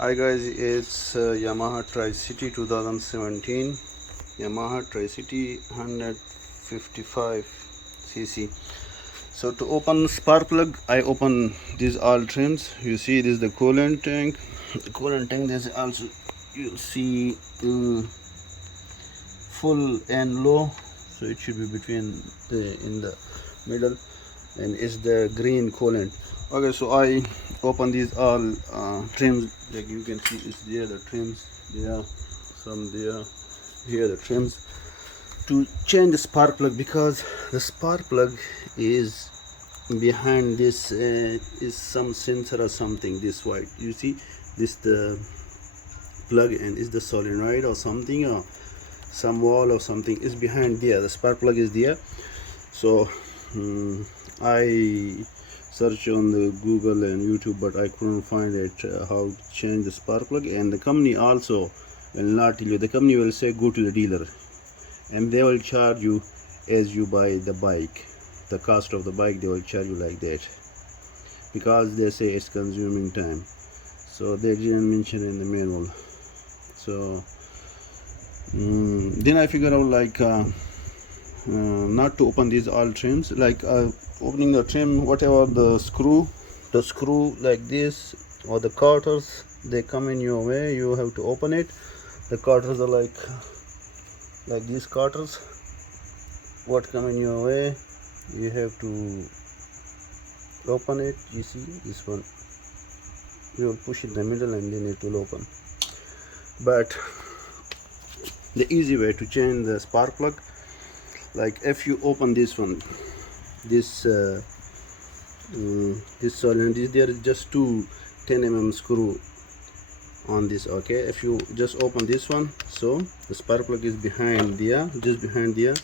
Hi guys, it's Yamaha Tricity 2017, Yamaha Tricity 155cc. So to open spark plug, I open these all trims. You see this is the coolant tank. The coolant tank, there's also, you see full and low, so it should be between in the middle, and it's the green coolant. Okay, so I open these all trims. Like you can see, it's there the trims, there some, there here the trims, to change the spark plug, because the spark plug is behind this, is some sensor or something. This white, you see this the plug, and is the solenoid or something, or some wall or something is behind there. The spark plug is there. So I search on the Google and YouTube, but I couldn't find it, how to change the spark plug. And the company also will not tell you. The company will say go to the dealer, and they will charge you as you buy the bike. The cost of the bike, they will charge you like that, because they say it's consuming time. So they didn't mention in the manual. So then I figure out, like, not to open these all trims, like opening the trim, whatever the screw like this, or the quarters, they come in your way, you have to open it. The quarters are like these quarters, what come in your way, you have to open it. You see this one, you will push in the middle and then it will open. But the easy way to change the spark plug, like if you open this one, this this solenoid, there is just two 10 mm screw on this. Okay, if you just open this one, so the spark plug is behind there, just behind there.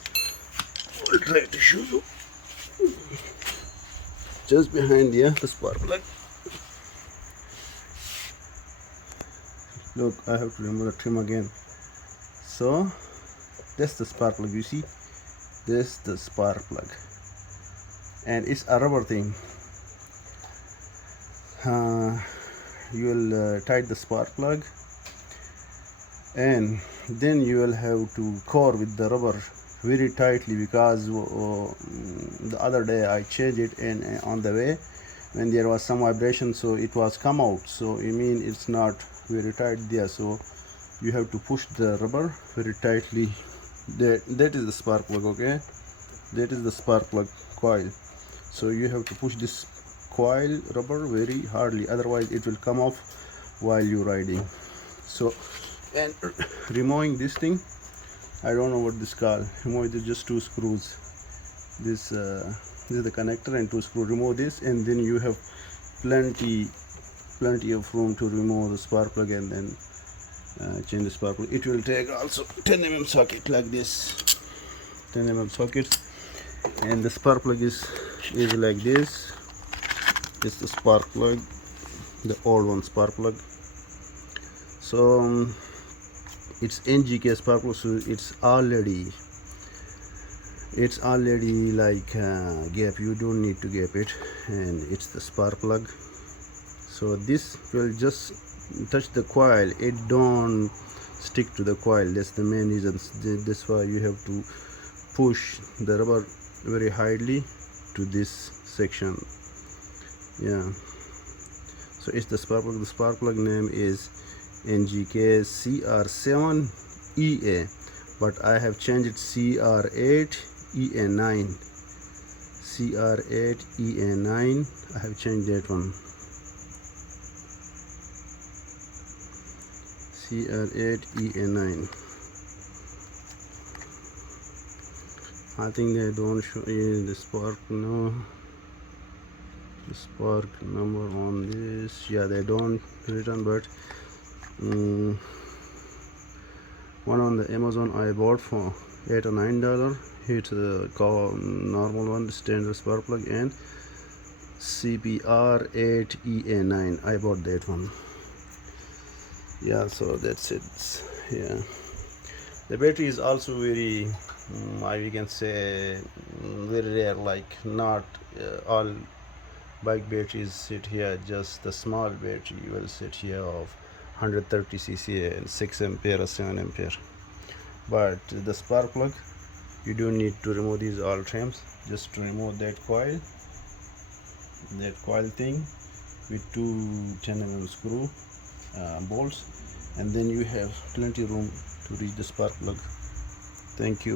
I'll try to show you. Just behind there, the spark plug. Look, I have to remove the trim again. So that's the spark plug, you see, this the spark plug, and it's a rubber thing. You will tight the spark plug, and then you will have to core with the rubber very tightly, because the other day I changed it, and on the way when there was some vibration, so it was come out. So you mean it's not very tight there, so you have to push the rubber very tightly. That is the spark plug. Okay, that is the spark plug coil. So you have to push this coil rubber very hardly, otherwise it will come off while you're riding. So, and removing this thing, I don't know what this called. Remove this, just two screws. This is the connector and two screws. Remove this, and then you have plenty of room to remove the spark plug, and then change the spark plug. It will take also 10 mm socket, like this 10 mm socket, and the spark plug is like this. It's the spark plug, the old one spark plug. So it's NGK spark plug, so it's already like gap. You don't need to gap it, and it's the spark plug. So this will just touch the coil, it don't stick to the coil. That's the main reason. That's why you have to push the rubber very hardly to this section. Yeah, so it's the spark plug. The spark plug name is NGK CR7EA, but I have changed it CR8EA9. CR8EA9, I have changed that one. CR8EA9. I think they don't show the spark, no, the spark number on this. Yeah, they don't written, but one on the Amazon I bought for $8 or $9. It's the normal one, the standard spark plug, and CPR8EA9. I bought that one. Yeah, so that's it. Yeah, the battery is also very we can say very rare, like not all bike batteries sit here, just the small battery will sit here of 130 cc and 6 ampere or 7 ampere. But the spark plug, you don't need to remove these all trims, just to remove that coil thing with two 10 mm screw bolts, and then you have plenty room to reach the spark plug. Thank you.